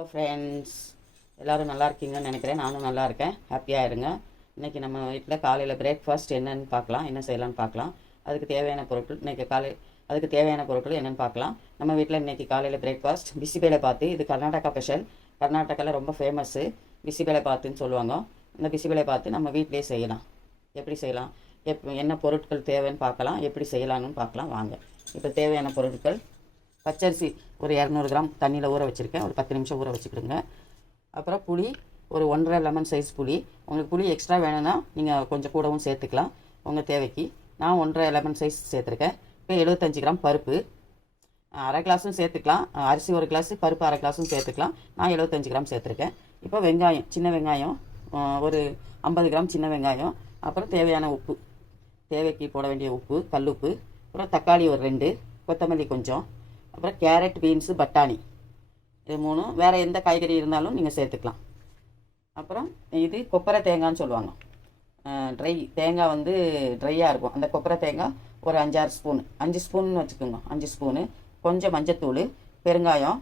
Hello friends, எல்லோரும் நல்லா இருக்கீங்கன்னு நினைக்கிறேன். நானும் நல்லா இருக்கேன். ஹாப்பியாக இருங்க. இன்றைக்கி நம்ம வீட்டில் காலையில் பிரேக்ஃபாஸ்ட் என்னென்னு பார்க்கலாம், என்ன செய்யலான்னு பார்க்கலாம். அதுக்கு தேவையான பொருட்கள் என்னென்னு பார்க்கலாம். நம்ம வீட்டில் இன்றைக்கி காலையில் பிரேக்ஃபாஸ்ட் பிசிபேலை பாத்து. இது கர்நாடகா ஸ்பெஷல். கர்நாடகாவில் ரொம்ப ஃபேமஸ்ஸு பிசிபேலை பாத்துன்னு சொல்லுவாங்க. இந்த பிசிபேலை பாத்து நம்ம வீட்டிலே செய்யலாம். எப்படி செய்யலாம், என்ன பொருட்கள் தேவைன்னு பார்க்கலாம், எப்படி செய்யலான்னு பார்க்கலாம் வாங்க. இப்போ தேவையான பொருட்கள்: பச்சரிசி ஒரு 200 கிராம் தண்ணியில் ஊற வச்சுருக்கேன். ஒரு 10 நிமிஷம் ஊற வச்சுக்கிடுங்க. அப்புறம் புளி ஒரு 1.5 லெமன் சைஸ் புளி. உங்களுக்கு புளி எக்ஸ்ட்ரா வேணும்னா நீங்கள் கொஞ்சம் கூடவும் சேர்த்துக்கலாம் உங்கள் தேவைக்கு. நான் 1.5 லெமன் சைஸ் சேர்த்துருக்கேன். இப்போ 75 கிராம் பருப்பு, அரை கிளாஸும் சேர்த்துக்கலாம். அரிசி 1 கிளாஸு, பருப்பு அரை கிளாஸும் சேர்த்துக்கலாம். நான் 75 கிராம் சேர்த்துருக்கேன். இப்போ வெங்காயம், சின்ன வெங்காயம் ஒரு 50 கிராம் சின்ன வெங்காயம். அப்புறம் தேவையான உப்பு, தேவைக்கு போட வேண்டிய உப்பு, கல்லுப்பு. அப்புறம் தக்காளி ஒரு 2, கொத்தமல்லி கொஞ்சம். அப்புறம் கேரட், பீன்ஸு, பட்டாணி, இது 3. வேறு எந்த காய்கறி இருந்தாலும் நீங்கள் சேர்த்துக்கலாம். அப்புறம் இது கொப்பரை தேங்காய்னு சொல்லுவாங்க. ட்ரை தேங்காய் வந்து ட்ரையாக இருக்கும். அந்த கொப்பரை தேங்காய் ஒரு 5-6 ஸ்பூன், 5 ஸ்பூன்னு வச்சுக்கோங்க. 5 ஸ்பூனு. கொஞ்சம் மஞ்சத்தூள், பெருங்காயம்.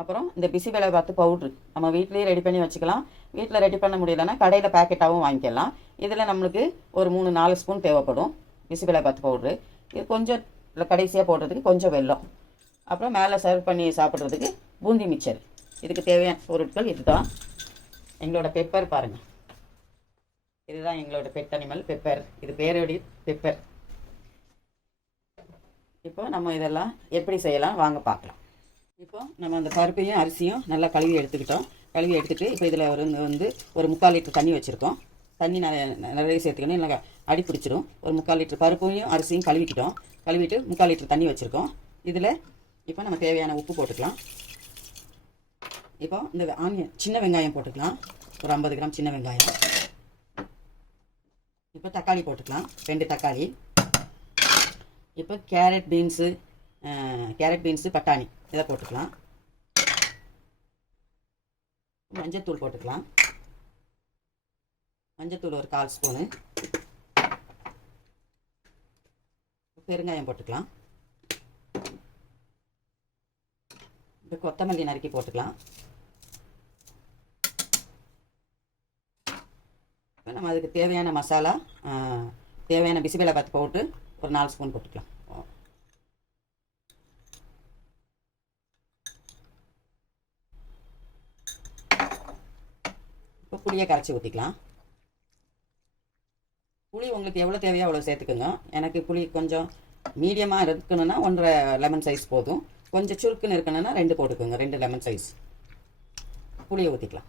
அப்புறம் இந்த பிசிபேலை பாத்து பவுட்ரு நம்ம வீட்லேயே ரெடி பண்ணி வச்சுக்கலாம். வீட்டில் ரெடி பண்ண முடியலன்னா கடையில் பேக்கெட்டாகவும் வாங்கிக்கலாம். இதில் நம்மளுக்கு ஒரு 3-4 ஸ்பூன் தேவைப்படும் பிசிபேலை பாத்து பவுட்ரு. இது கொஞ்சம் கடைசியாக போடுறதுக்கு கொஞ்சம் வெல்லம். அப்புறம் மேலே சர்வ் பண்ணி சாப்பிட்றதுக்கு பூந்தி மிக்சர். இதுக்கு தேவையான பொருட்கள் இதுதான். எங்களோட பெப்பர் பாருங்கள், இதுதான் எங்களோட பெட் அனிமல் பெப்பர். இது பேரோடி பெப்பர். இப்போ நம்ம இதெல்லாம் எப்படி செய்யலாம் வாங்க பார்க்கலாம். இப்போ நம்ம அந்த பருப்பையும் அரிசியும் நல்லா கழுவி எடுத்துக்கிட்டோம். கழுவி எடுத்துகிட்டு இப்போ இதில் ஒரு 3/4 லிட்டர் தண்ணி வச்சுருக்கோம். தண்ணி நிறைய சேர்த்துக்கணும், இல்லை அடி பிடிச்சிடும். ஒரு 3/4 லிட்டர் பருப்பையும் அரிசியும் கழுவிக்கிட்டோம். கழுவிட்டு 3/4 லிட்டர் தண்ணி வச்சுருக்கோம். இதில் இப்போ நம்ம தேவையான உப்பு போட்டுக்கலாம். இப்போ இந்த சின்ன வெங்காயம் போட்டுக்கலாம். ஒரு 50 கிராம் சின்ன வெங்காயம். இப்போ தக்காளி போட்டுக்கலாம், 2 தக்காளி. இப்போ கேரட் பீன்ஸு, பட்டாணி இதை போட்டுக்கலாம். மஞ்சத்தூள் போட்டுக்கலாம். மஞ்சத்தூள் ஒரு 1/4 ஸ்பூனு. பெருங்காயம் போட்டுக்கலாம். இப்போ கொத்தமல்லி நறுக்கி போட்டுக்கலாம். இப்போ நம்ம அதுக்கு தேவையான மசாலா, தேவையான பிசிபேலை பாத்து போட்டு ஒரு 4 ஸ்பூன் போட்டுக்கலாம். இப்போ புளியை கரைச்சி ஊற்றிக்கலாம். புளி உங்களுக்கு எவ்வளோ தேவையோ அவ்வளோ சேர்த்துக்குங்க. எனக்கு புளி கொஞ்சம் மீடியமாக இருக்கணும்னா 1.5 லெமன் சைஸ் போதும். கொஞ்சம் சுருக்குன்னு இருக்கணும்னா 2 போட்டுக்கோங்க. 2 லெமன் சைஸ் புளியை ஊற்றிக்கலாம்.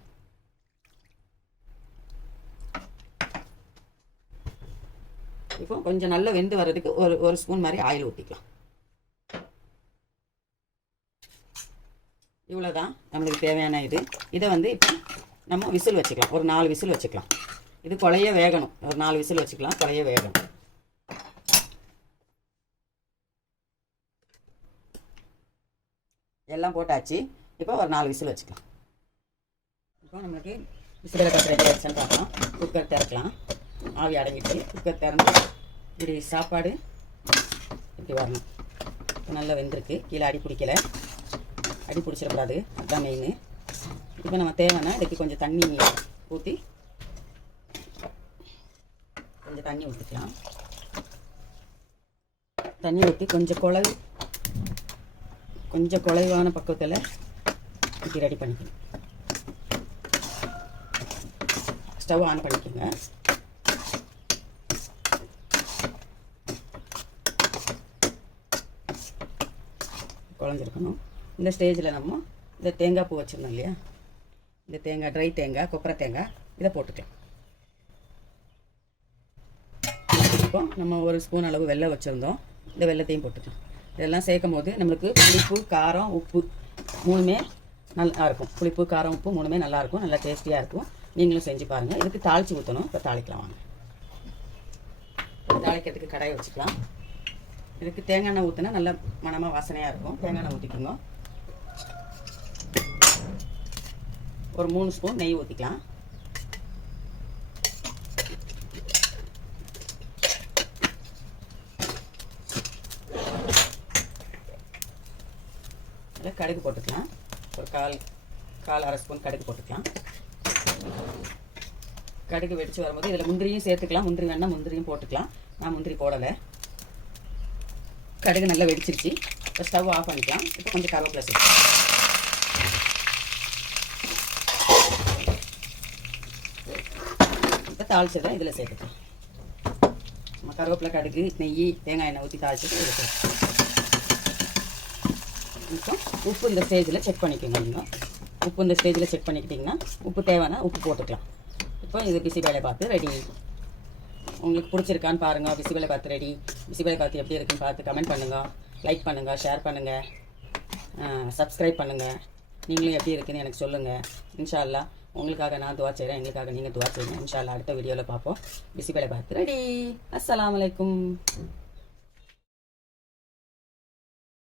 இப்போ கொஞ்சம் நல்லா வெந்து வர்றதுக்கு ஒரு ஸ்பூன் மாதிரி ஆயில் ஊற்றிக்கலாம். இவ்வளோதான் நம்மளுக்கு தேவையான இது. இதை வந்து இப்போ நம்ம விசில் வச்சுக்கலாம். ஒரு 4 விசில் வச்சுக்கலாம். இது குழைய வேகணும். ஒரு 4 விசில் வச்சுக்கலாம், குழைய வேகணும். எல்லாம் போட்டாச்சு. இப்போ ஒரு 4 விசில் வச்சுக்கலாம். இப்போ நம்மளுக்கு விசில் கட்டு ரெடி ஆயிடுச்சுன்னு பார்க்கலாம். குக்கர் திறக்கலாம். ஆவி அடங்கிட்டு குக்கர் திறந்து இப்படி சாப்பாடு இப்படி வரணும். நல்லா வெந்திருக்கு. கீழே அடி பிடிக்கலை, அடி பிடிச்சிடக்கூடாது, அதுதான் மெயின். இப்போ நம்ம தேவைன்னா இதுக்கு கொஞ்சம் தண்ணி ஊற்றி ஊற்றிக்கலாம். தண்ணி ஊற்றி கொஞ்சம் குழைவான பக்குவத்தில் இப்படி ரெடி பண்ணிக்கணும். ஸ்டவ் ஆன் பண்ணிக்கோங்க. குழஞ்சிருக்கணும். இந்த ஸ்டேஜில் நம்ம இந்த தேங்காய் பூ வச்சுருந்தோம் இல்லையா, இந்த தேங்காய், ட்ரை தேங்காய், கொப்பரை தேங்காய், இதை போட்டுக்கலாம். இப்போ நம்ம 1 ஸ்பூன் அளவு வெல்லம் வச்சுருந்தோம். இந்த வெல்லத்தையும் போட்டுக்கலாம். இதெல்லாம் சேர்க்கும் போது நம்மளுக்கு புளிப்பு, காரம், உப்பு 3மே நல்லா இருக்கும். புளிப்பு, காரம், உப்பு 3மே நல்லாயிருக்கும். நல்லா டேஸ்டியாக இருக்கும். நீங்களும் செஞ்சு பாருங்கள். இதுக்கு தாளித்து ஊற்றணும். இப்போ தாளிக்கலாம் வாங்க. தாளிக்கிறதுக்கு கடாயை வச்சுக்கலாம். இதுக்கு தேங்காய் எண்ணெய் ஊற்றினா நல்லா மணமாக வாசனையாக இருக்கும். தேங்காய் எண்ணெய் ஊற்றிக்கோங்க. ஒரு 3 ஸ்பூன் நெய் ஊற்றிக்கலாம். கடுகு போட்டுக்கலாம். ஒரு 1/4 1/4 ஸ்பூன் கடுகு போட்டுக்கலாம். கடுகு வெடித்து வரும்போது இதில் முந்திரியும் சேர்த்துக்கலாம். முந்திரி வேணால் முந்திரியும் போட்டுக்கலாம். நான் முந்திரி போடலை. கடுகு நல்லா வெடிச்சிருச்சு. இப்போ ஸ்டவ் ஆஃப் பண்ணிக்கலாம். இப்போ கொஞ்சம் கருவேப்பிலை சேர்த்து இப்போ தாளிச்சதை இதில் சேர்த்துக்கலாம். நம்ம கருவேப்பிலை, கடுகு, நெய், தேங்காய் எண்ணெய் ஊற்றி தாளிச்சது இதில் சேர்த்து இப்போ உப்பு இந்த ஸ்டேஜில் செக் பண்ணிக்கோங்க. நீங்கள் உப்பு இந்த ஸ்டேஜில் செக் பண்ணிக்கிட்டிங்கன்னா உப்பு தேவைன்னா உப்பு போட்டுக்கலாம். இப்போ இது பிசிபேளைபாத்து ரெடி. உங்களுக்கு பிடிச்சிருக்கான்னு பாருங்கள். பிசிபேளைபாத்து ரெடி. பிசிபேளைபாத்து எப்படி இருக்குன்னு பார்த்து கமெண்ட் பண்ணுங்கள், லைக் பண்ணுங்கள், ஷேர் பண்ணுங்கள், சப்ஸ்கிரைப் பண்ணுங்கள். நீங்களும் எப்படி இருக்குன்னு எனக்கு சொல்லுங்கள். இன்ஷா அல்லாஹ் உங்களுக்காக நான் துவா செய்கிறேன், எங்களுக்காக நீங்கள் துவா செய்யுங்க. இன்ஷா அல்லாஹ் அடுத்த வீடியோவில் பார்ப்போம். பிசிபேளைபாத்து ரெடி. அஸ்ஸலாமு அலைக்கும்.